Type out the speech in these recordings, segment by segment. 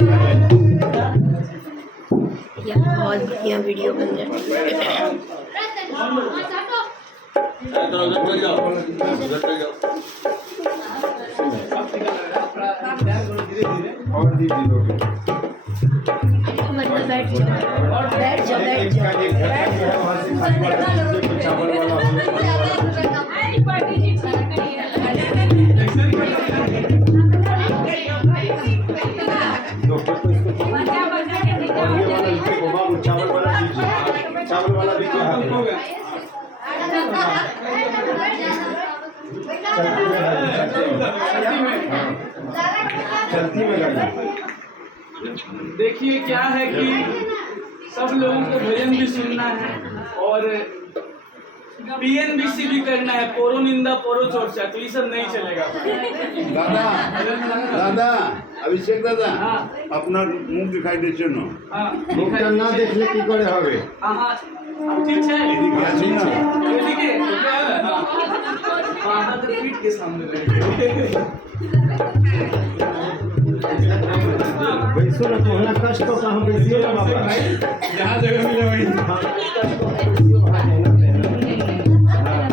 बहुत बढ़िया वीडियो बन रहा है। मतलब बैठ जाओ बैठ जाओ बैठ चावल वाला दीजिए। चलती में लगा। देखिए क्या है कि सब लोगों को भजन भी सुनना है और पीएनबीसी भी करना है, पोरो निंदा पोरो चर्चा, तो ये सब नहीं चलेगा। दादा दादा अभिषेक दादा हाँ। अपना मुंह दिखाई देछो न हाँ, मुखটা না দেখলে কি করে হবে हाँ, ठीक है, এদিকে আসুন না ठीक है, हाँ, तो पीठ के सामने रहेंगे। वैसो ना तो हला कष्ट तो कहां बेसियो ना बाबा जहां जगह मिले वहीं हां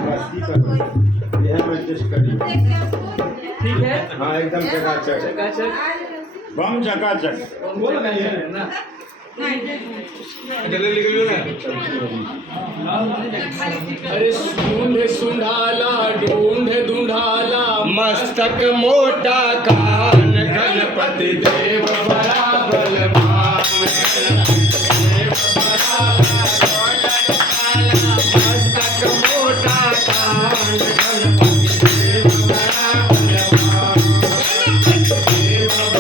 बस की करो यह मैं टेस्ट करी ठीक है, हां एकदम चकाचक चकाचक बम चकाचक बोलो ना जल्दी निकलियो ना अरे सूंढे सुंढाला ढूंढे ढूंढाला मस्तक मोटा कान गणपति देव बड़ा बलवान मस्तक मोटा कान गणपति देव बड़ा बलवान देव बड़ा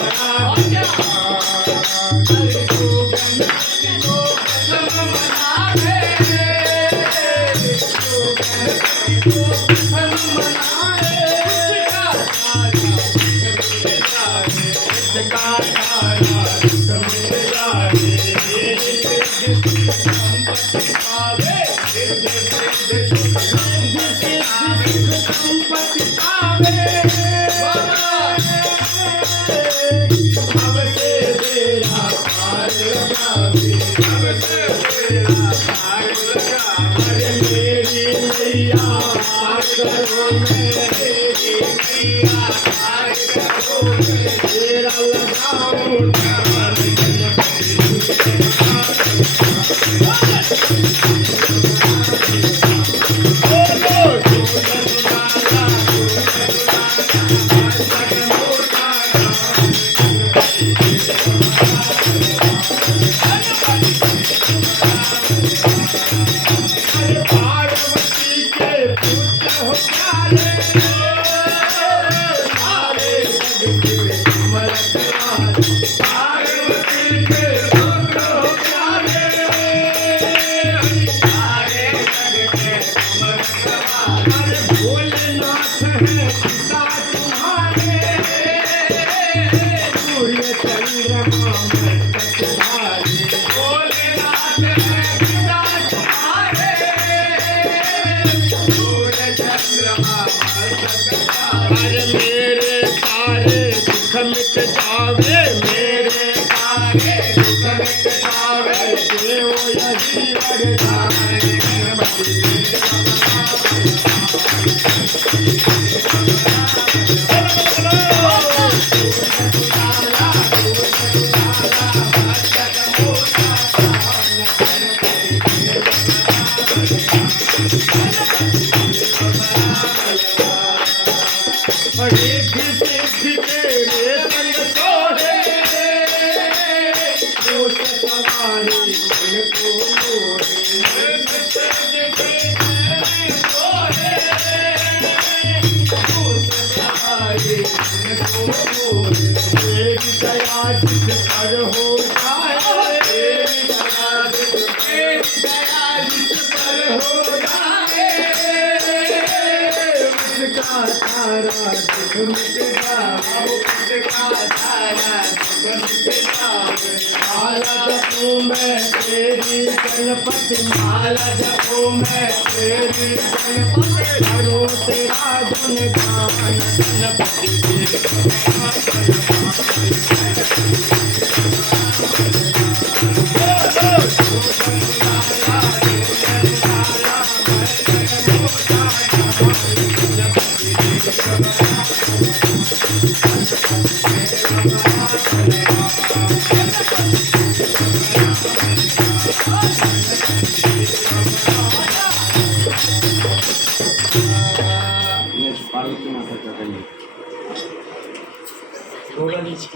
माला जपो मैं तेरी गणपति करो तेरा गुणगान गणपति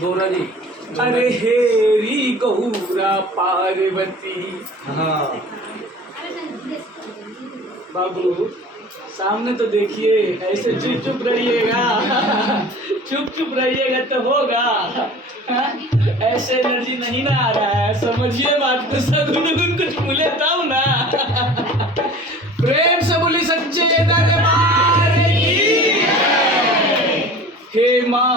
गौरा जी, अरे हेरी गौरा पार्वती। बाबू सामने तो देखिए, ऐसे चुप चुप रहिएगा, चुप चुप रहिएगा तो होगा। ऐसे एनर्जी नहीं ना आ रहा है, समझिए बात को, सगुन कुछ बोले तब ना। प्रेम से बोली सच्चे दरबार की हे माँ।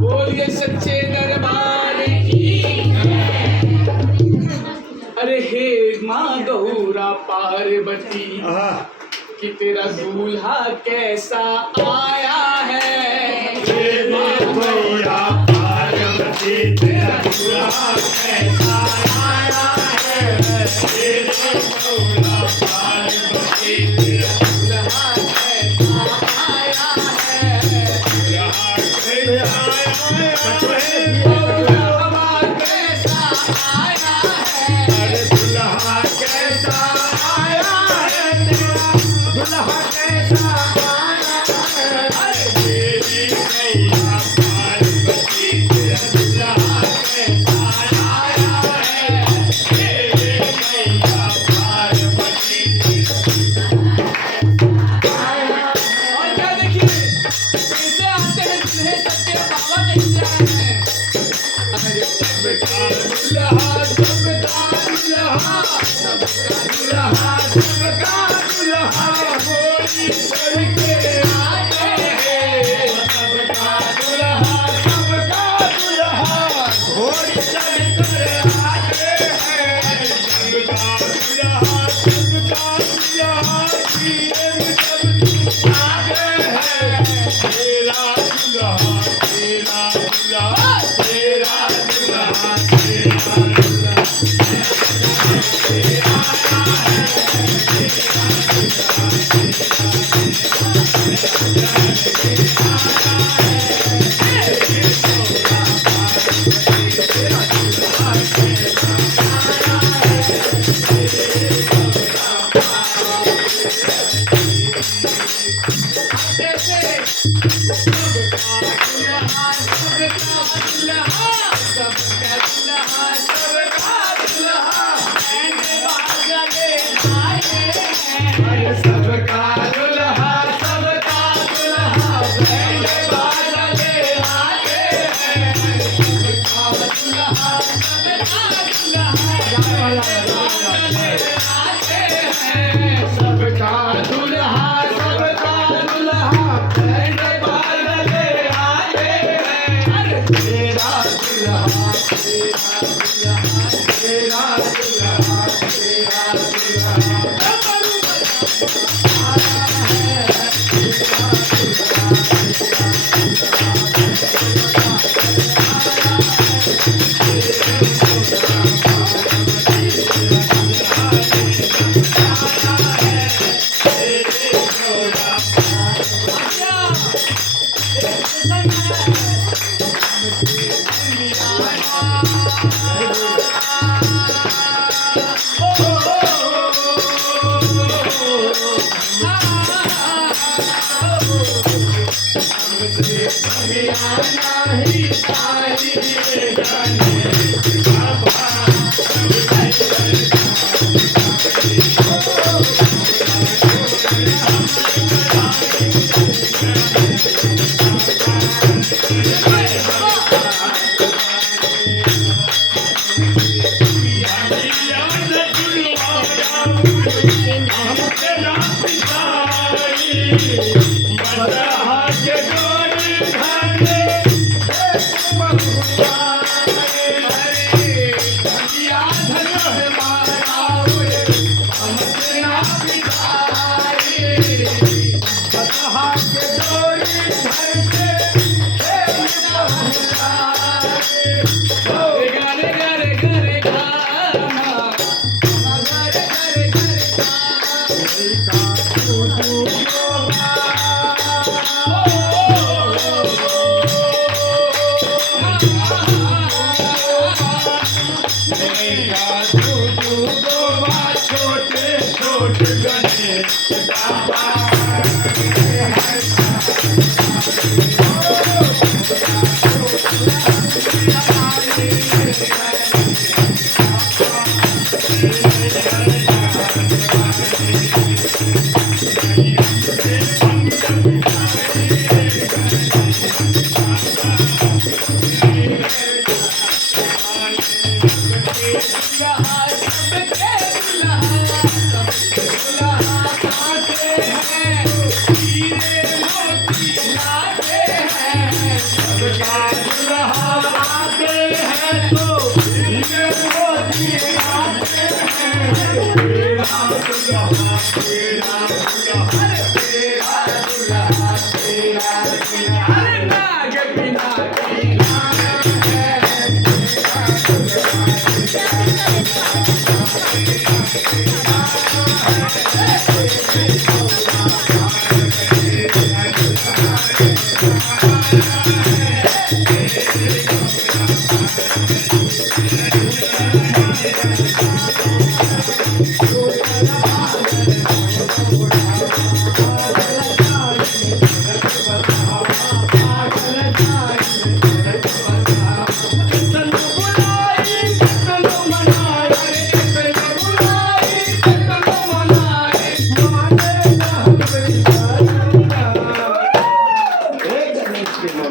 बोलिए सच्चे दरबार की। अरे हे माँ गौरा पार्वती कि तेरा दूल्हा कैसा आया है। हे माँ गौरा पार्वती तेरा दूल्हा कैसा आया है। हे माँ गौरा पार्वती तेरा दूल्हा कैसा आया है। दूल्हा कैसा आया है। अरे दूल्हा कैसा आया है। दूल्हा कैसा आया है। अरे देवी मैया पार्वती तेरा दूल्हा कैसा आया है। देवी मैया पार्वती और क्या देखिए, कैसे आते हैं दूल्हे, सबके बाबा कैसे आए हैं। अरे सबका दूल्हा, सबका दूल्हा, सबका दूल्हा, सबका दूल्हा होली करके आते हैं। सबका दूल्हा, सबका दूल्हा घोड़ी चढ़ कर आते हैं। सबका दूल्हा, सबका दूल्हा जीवन सब आते हैं। तेरा दूल्हा, तेरा दूल्हा, तेरा दूल्हा, तेरा दूल्हा। Yeah. मोठ गणेश बाबा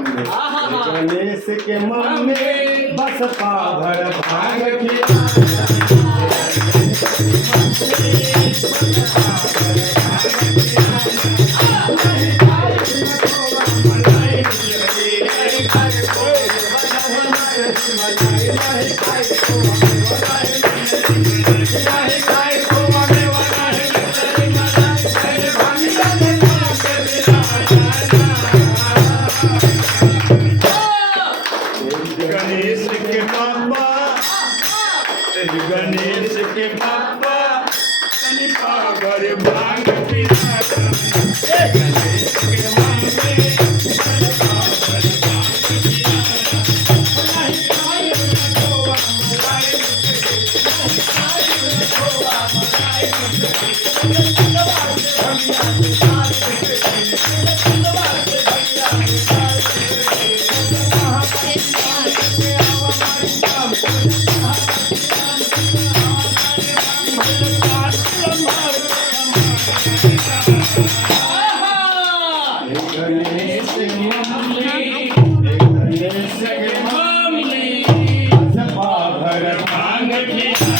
गणेश के मन में बस पाभर भांग खिया गणेश के बाबा गणेश के बाबा तनी पाभर भांग खिया गणेश के मन में गणेश के मामले पाभर भांग खिया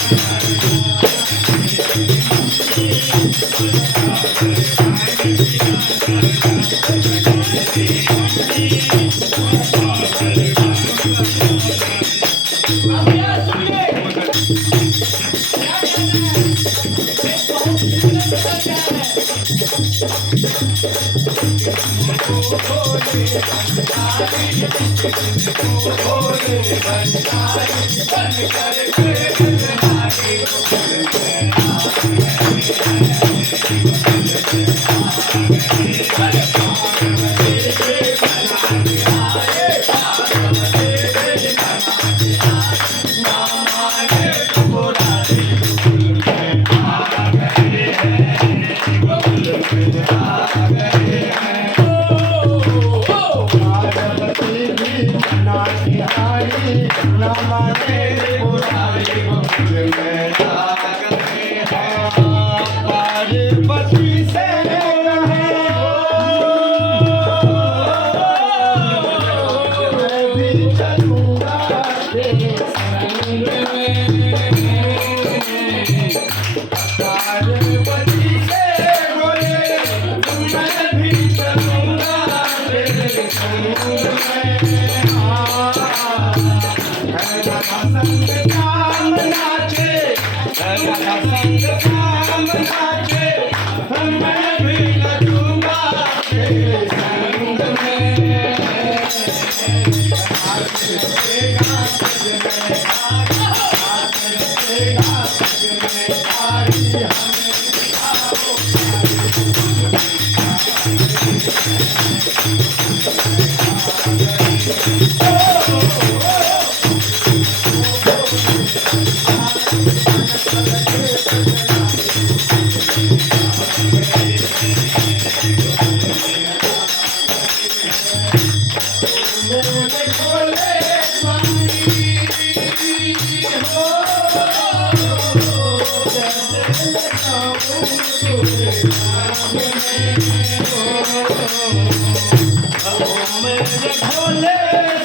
मेरे भोले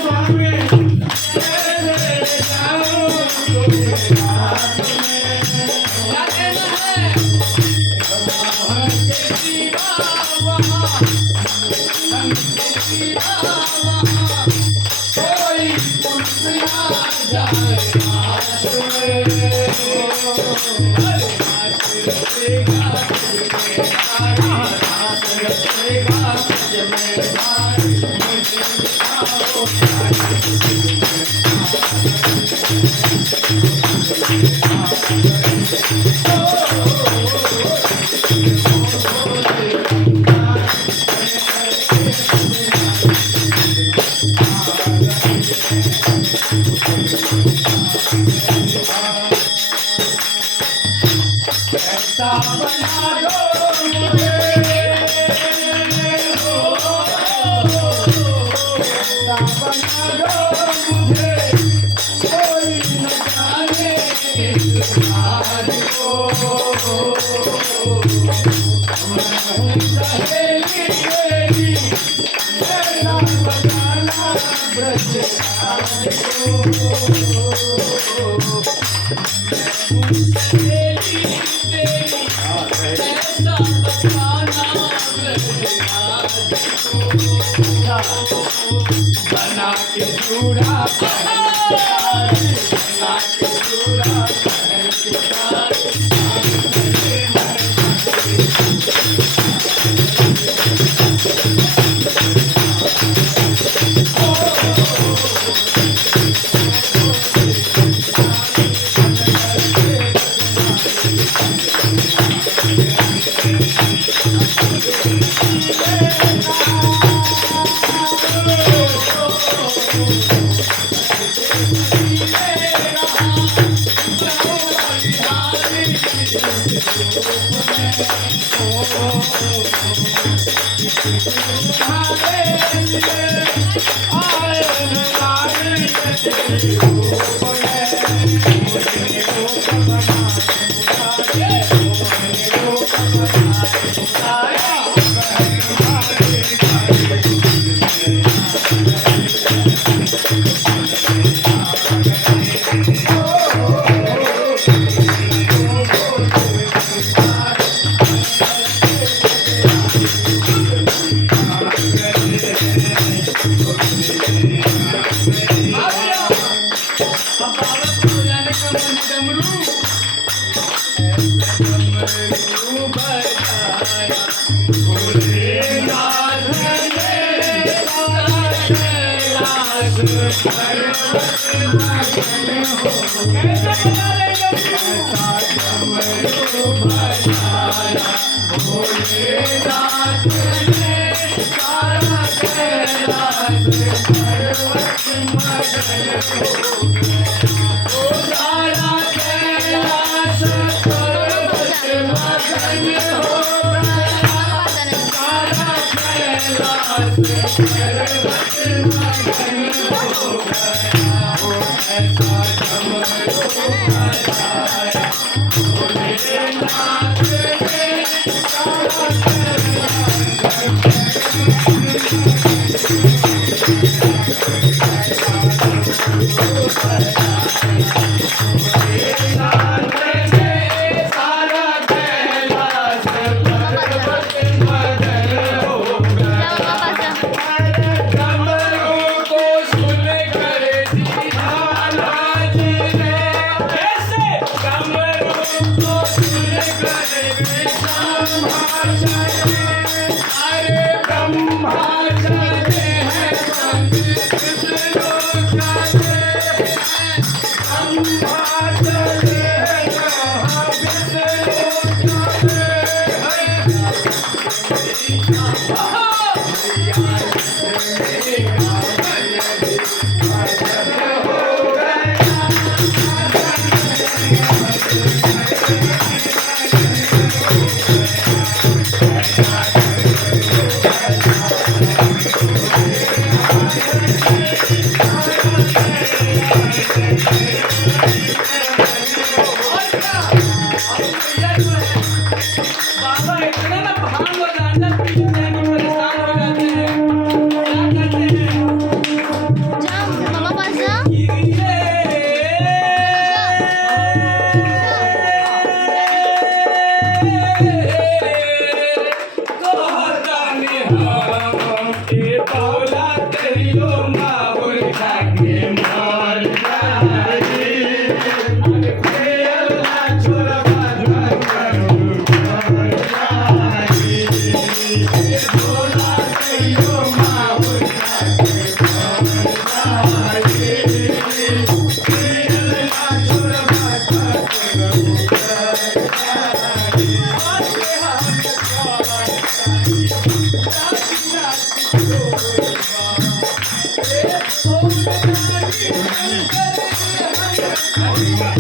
स्वामी कैसे जाऊं तुम्हें रात में क्या कहना है मोहन के सिवा वहाँ संग के सिवा वहाँ कोई पुरुष ना जाए पास में पास रखेगा तुझे सारा पास रखेगा तुझे सारी मुझे दिखाओ ऐसा बना दो मुझे ऐसा बना दो मुझे कोई न जाने इस राज को मैं हूँ सहेली तेरी ऐसा बताना ब्रज राज को सहेली तेरी ऐसा बताना बना के चूड़ा पहन के साड़ी बना के चूड़ा पहन के साड़ी Jawa apa, Pak? बाबा इतना ना भांग और गांजा पी जाएंगे